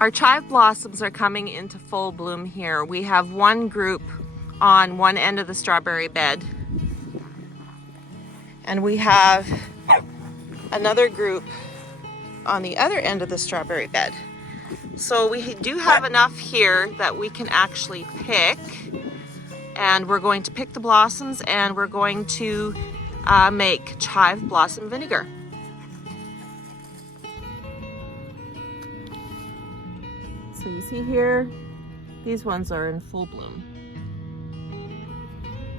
Our chive blossoms are coming into full bloom here. We have one group on one end of the strawberry bed, and we have another group on the other end of the strawberry bed. So we do have enough here that we can actually pick, and we're going to pick the blossoms and we're going to make chive blossom vinegar. So you see here, these ones are in full bloom.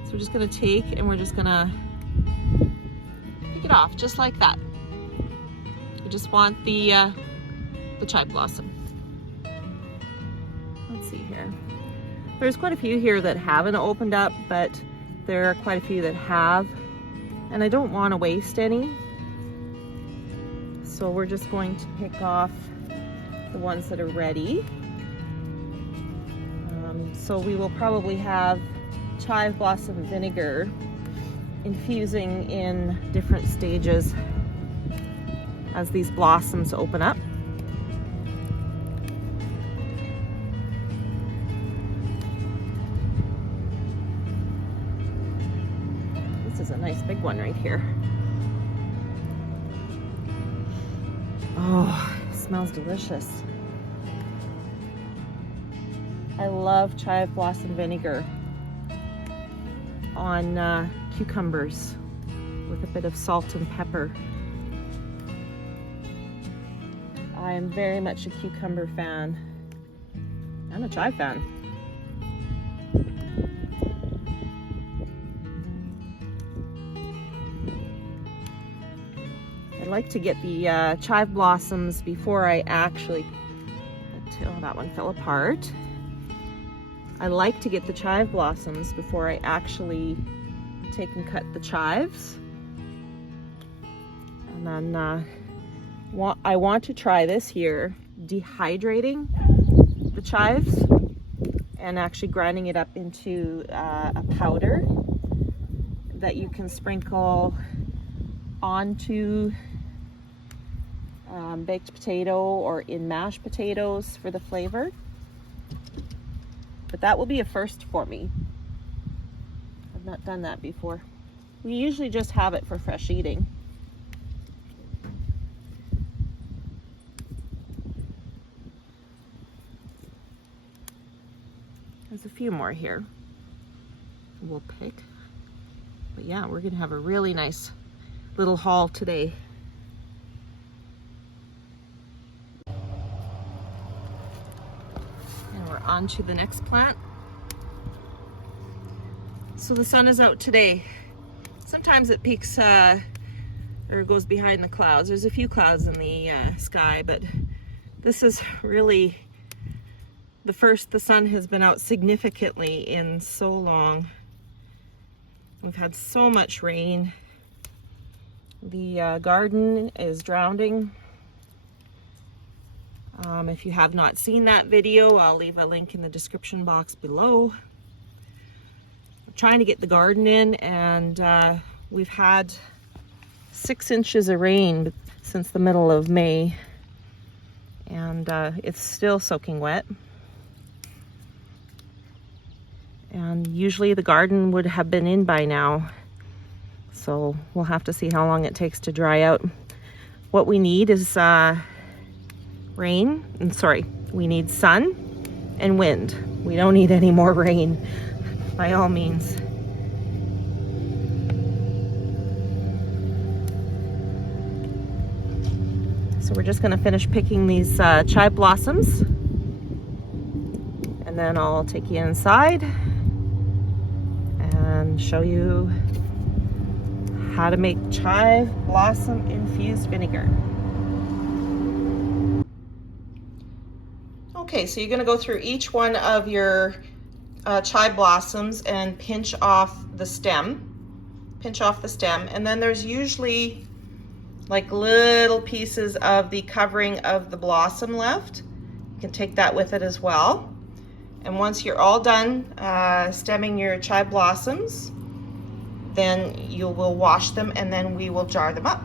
So we're just gonna take and we're just gonna pick it off just like that. We just want the chive blossom. Let's see here. There's quite a few here that haven't opened up, but there are quite a few that have, and I don't want to waste any. So we're just going to pick off the ones that are ready. So we will probably have chive blossom vinegar infusing in different stages as these blossoms open up. This is a nice big one right here. Oh, it smells delicious. I love chive blossom vinegar on cucumbers with a bit of salt and pepper. I am very much a cucumber fan. I'm a chive fan. I like to get the chive blossoms before I actually, oh, that one fell apart. I like to get the chive blossoms before I actually take and cut the chives. And then I want to try this here, dehydrating the chives and actually grinding it up into a powder that you can sprinkle onto baked potato or in mashed potatoes for the flavor. But that will be a first for me. I've not done that before. We usually just have it for fresh eating. There's a few more here we'll pick. But yeah, we're gonna have a really nice little haul today. On to the next plant. So the sun is out today. Sometimes it peaks or goes behind the clouds. There's a few clouds in the sky, but this is really the first the sun has been out significantly in so long. We've had so much rain. The garden is drowning. If you have not seen that video, I'll leave a link in the description box below. We're trying to get the garden in, and we've had 6 inches of rain since the middle of May, and it's still soaking wet. And usually the garden would have been in by now, so we'll have to see how long it takes to dry out. What we need is we need sun and wind. We don't need any more rain, by all means. So we're just gonna finish picking these chive blossoms, and then I'll take you inside and show you how to make chive blossom infused vinegar. Okay, so you're going to go through each one of your chive blossoms and pinch off the stem. And then there's usually like little pieces of the covering of the blossom left. You can take that with it as well. And once you're all done stemming your chive blossoms, then you will wash them and then we will jar them up.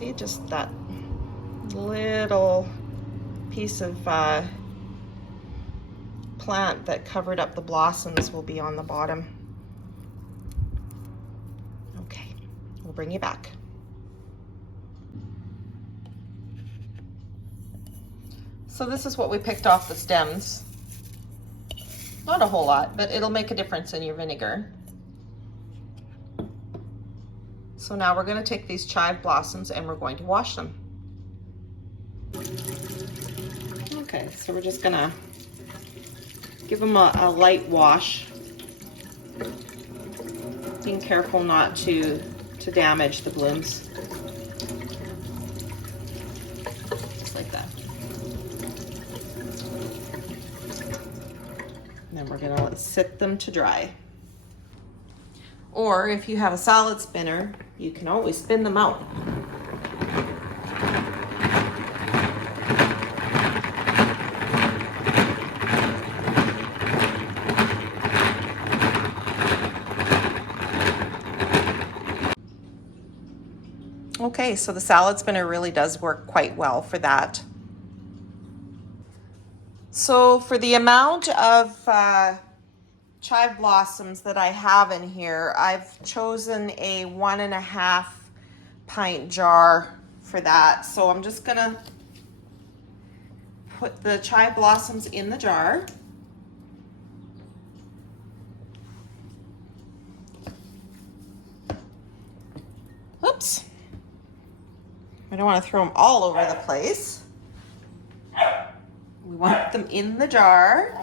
See, just that little piece of plant that covered up the blossoms will be on the bottom. Okay, we'll bring you back. So this is what we picked off the stems. Not a whole lot, but it'll make a difference in your vinegar. So now we're going to take these chive blossoms and we're going to wash them. Okay, so we're just going to give them a light wash. Being careful not to damage the blooms. Just like that. And then we're going to sit them to dry. Or if you have a salad spinner, you can always spin them out. Okay, so the salad spinner really does work quite well for that. So for the amount of chive blossoms that I have in here, I've chosen a 1.5 pint jar for that. So I'm just gonna put the chive blossoms in the jar. Oops. I don't want to throw them all over the place. We want them in the jar.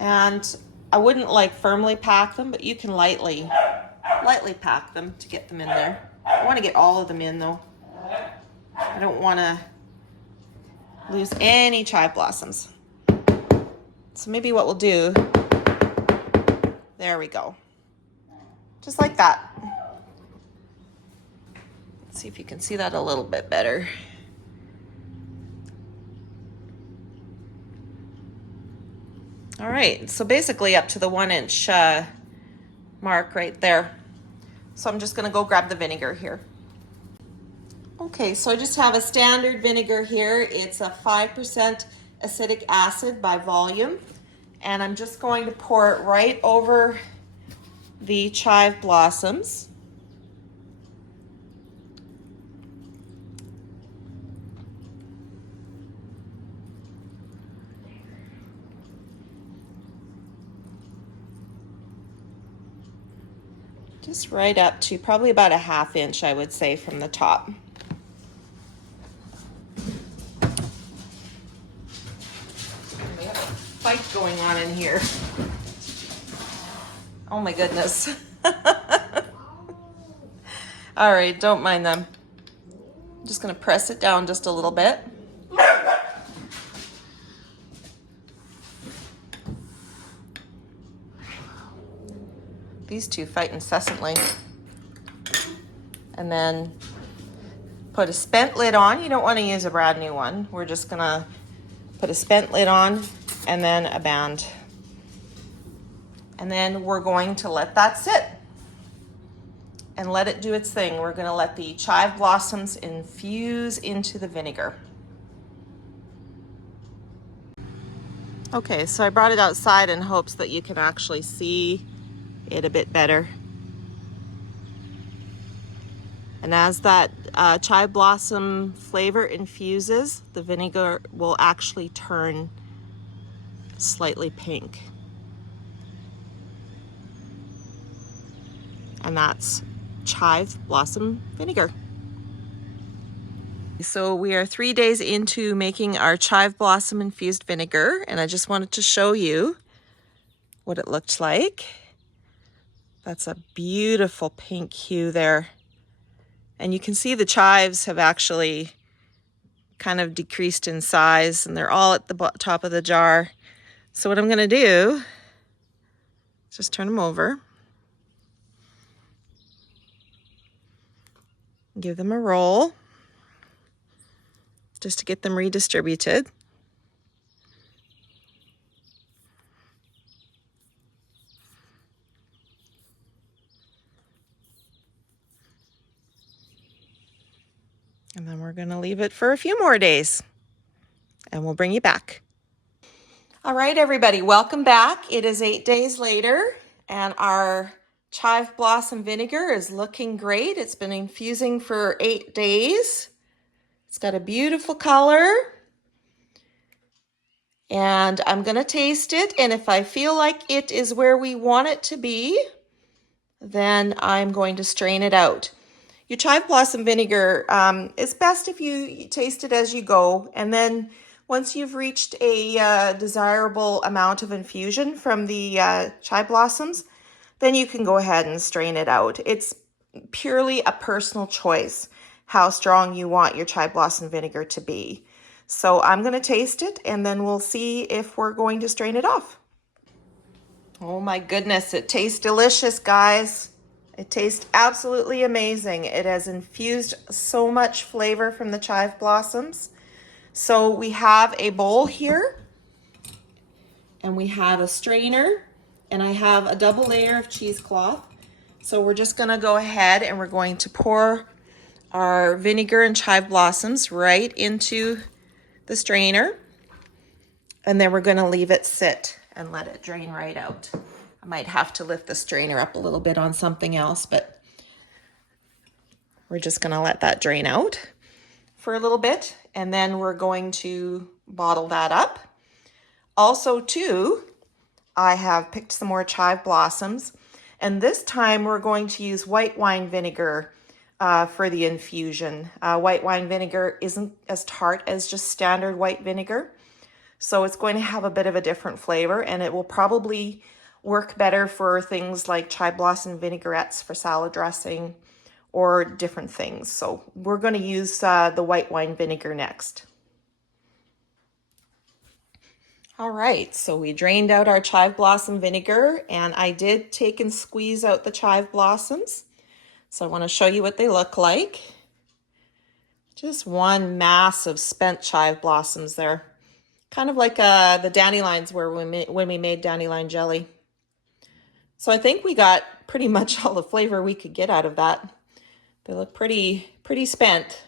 And I wouldn't like firmly pack them, but you can lightly pack them to get them in there. I want to get all of them in though. I don't want to lose any chive blossoms. So maybe what we'll do, there we go. Just like that. Let's see if you can see that a little bit better. All right, so basically up to the 1-inch mark right there. So I'm just gonna go grab the vinegar here. Okay, so I just have a standard vinegar here. It's a 5% acetic acid by volume. And I'm just going to pour it right over the chive blossoms. Just right up to probably about a 1/2 inch, I would say, from the top. We have a fight going on in here. Oh my goodness. All right, don't mind them. I'm just gonna press it down just a little bit. These two fight incessantly. And then put a spent lid on. You don't want to use a brand new one. We're just gonna put a spent lid on and then a band. And then we're going to let that sit and let it do its thing. We're gonna let the chive blossoms infuse into the vinegar. Okay, so I brought it outside in hopes that you can actually see it a bit better. And as that chive blossom flavor infuses, the vinegar will actually turn slightly pink. And that's chive blossom vinegar. So we are 3 days into making our chive blossom infused vinegar, and I just wanted to show you what it looked like. That's a beautiful pink hue there. And you can see the chives have actually kind of decreased in size, and they're all at the top of the jar. So what I'm gonna do is just turn them over. Give them a roll just to get them redistributed. And then we're gonna leave it for a few more days and we'll bring you back. All right, everybody, welcome back. It is 8 days later and our Chive Blossom Vinegar is looking great. It's been infusing for 8 days. It's got a beautiful color. And I'm gonna taste it, and if I feel like it is where we want it to be, then I'm going to strain it out. Your Chive Blossom Vinegar, it's best if you taste it as you go, and then once you've reached a desirable amount of infusion from the Chive Blossoms, then you can go ahead and strain it out. It's purely a personal choice how strong you want your Chive Blossom Vinegar to be. So I'm going to taste it and then we'll see if we're going to strain it off. Oh my goodness, it tastes delicious, guys. It tastes absolutely amazing. It has infused so much flavor from the Chive Blossoms. So we have a bowl here and we have a strainer and I have a double layer of cheesecloth. So we're just going to go ahead and we're going to pour our vinegar and Chive Blossoms right into the strainer, and then we're going to leave it sit and let it drain right out. I might have to lift the strainer up a little bit on something else, but we're just going to let that drain out for a little bit, and then we're going to bottle that up. Also too, I have picked some more Chive Blossoms, and this time we're going to use white wine vinegar for the infusion. White wine vinegar isn't as tart as just standard white vinegar, so it's going to have a bit of a different flavor, and it will probably work better for things like Chive Blossom vinaigrettes for salad dressing or different things. So we're going to use the white wine vinegar next. All right, so we drained out our Chive Blossom vinegar, and I did take and squeeze out the Chive Blossoms. So I want to show you what they look like. Just one mass of spent Chive Blossoms there. Kind of like the dandelions were when we made dandelion jelly. So I think we got pretty much all the flavor we could get out of that. They look pretty spent.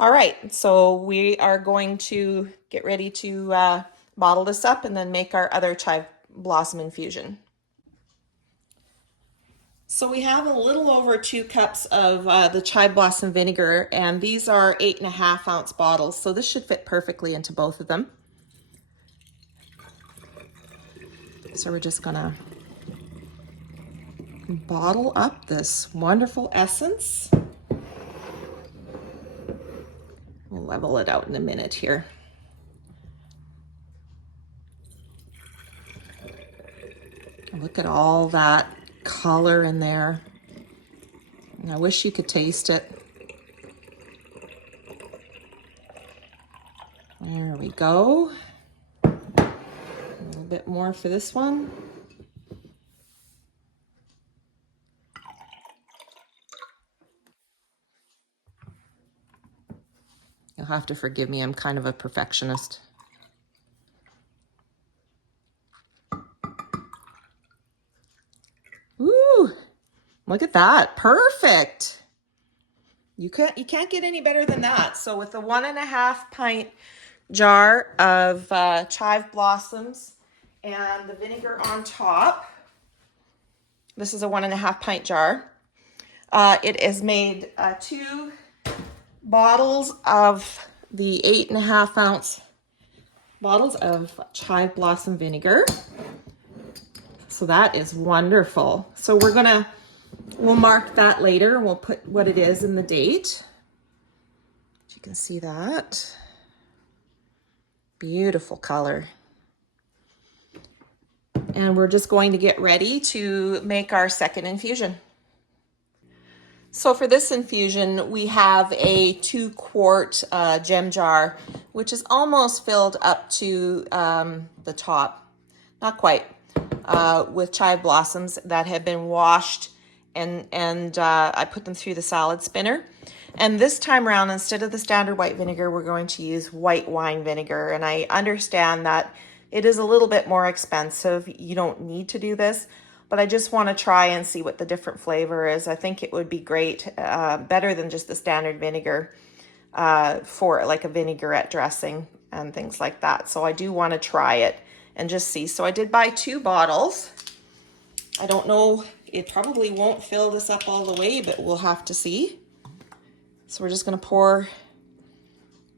All right, so we are going to get ready to bottle this up and then make our other Chive Blossom infusion. So we have a little over 2 cups of the Chive Blossom vinegar, and these are 8.5 ounce bottles, so this should fit perfectly into both of them. So we're just gonna bottle up this wonderful essence. We'll level it out in a minute here. Look at all that color in there. And I wish you could taste it. There we go. A little bit more for this one. You'll have to forgive me, I'm kind of a perfectionist. Ooh, look at that, perfect. You can't get any better than that. So with the 1.5 pint jar of Chive Blossoms and the vinegar on top, this is a 1.5 pint jar. It is made 2 bottles of the 8.5 ounce bottles of Chive Blossom vinegar. So that is wonderful. So we'll mark that later and we'll put what it is in the date. You can see that. Beautiful color. And we're just going to get ready to make our second infusion. So for this infusion, we have a 2-quart gem jar, which is almost filled up to the top. Not quite. With Chive Blossoms that have been washed, and I put them through the salad spinner. And this time around, instead of the standard white vinegar, we're going to use white wine vinegar. And I understand that it is a little bit more expensive. You don't need to do this, but I just want to try and see what the different flavor is. I think it would be great, better than just the standard vinegar for like a vinaigrette dressing and things like that. So I do want to try it and just see. So I did buy 2 bottles. I don't know, it probably won't fill this up all the way, but we'll have to see. So we're just going to pour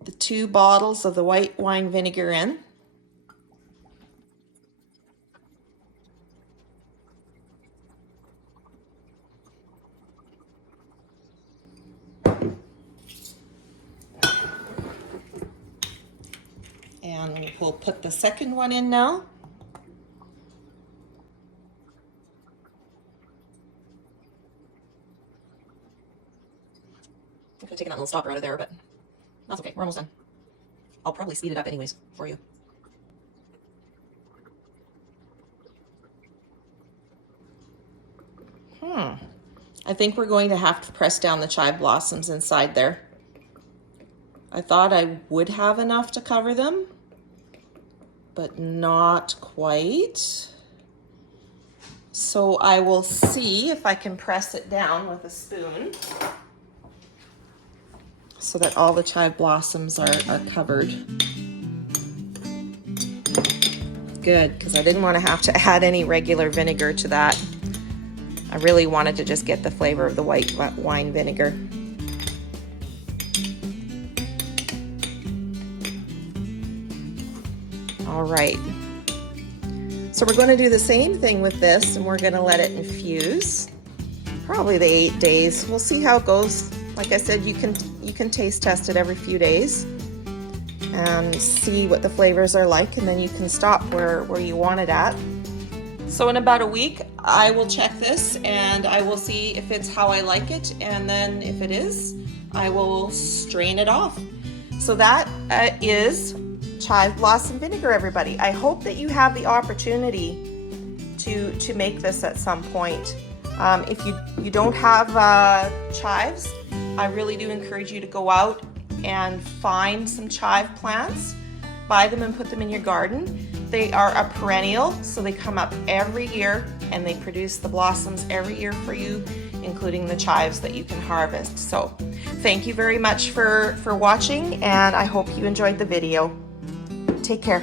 the 2 bottles of the white wine vinegar in. And we'll put the second one in now. I could have taken that little stopper out of there, but that's okay. We're almost done. I'll probably speed it up anyways for you. I think we're going to have to press down the chive blossoms inside there. I thought I would have enough to cover them, but not quite. So I will see if I can press it down with a spoon so that all the chive blossoms are covered. Good, because I didn't want to have to add any regular vinegar to that. I really wanted to just get the flavor of the white wine vinegar. All right, so we're going to do the same thing with this, and we're going to let it infuse probably the 8 days. We'll see how it goes. Like I said, you can taste test it every few days and see what the flavors are like, and then you can stop where you want it at. So in about a week, I will check this and I will see if it's how I like it, and then if it is, I will strain it off. So that is chive blossom vinegar, everybody. I hope that you have the opportunity to make this at some point. If you don't have chives, I really do encourage you to go out and find some chive plants, buy them and put them in your garden. They are a perennial, so they come up every year and they produce the blossoms every year for you, including the chives that you can harvest. So thank you very much for watching, and I hope you enjoyed the video. Take care.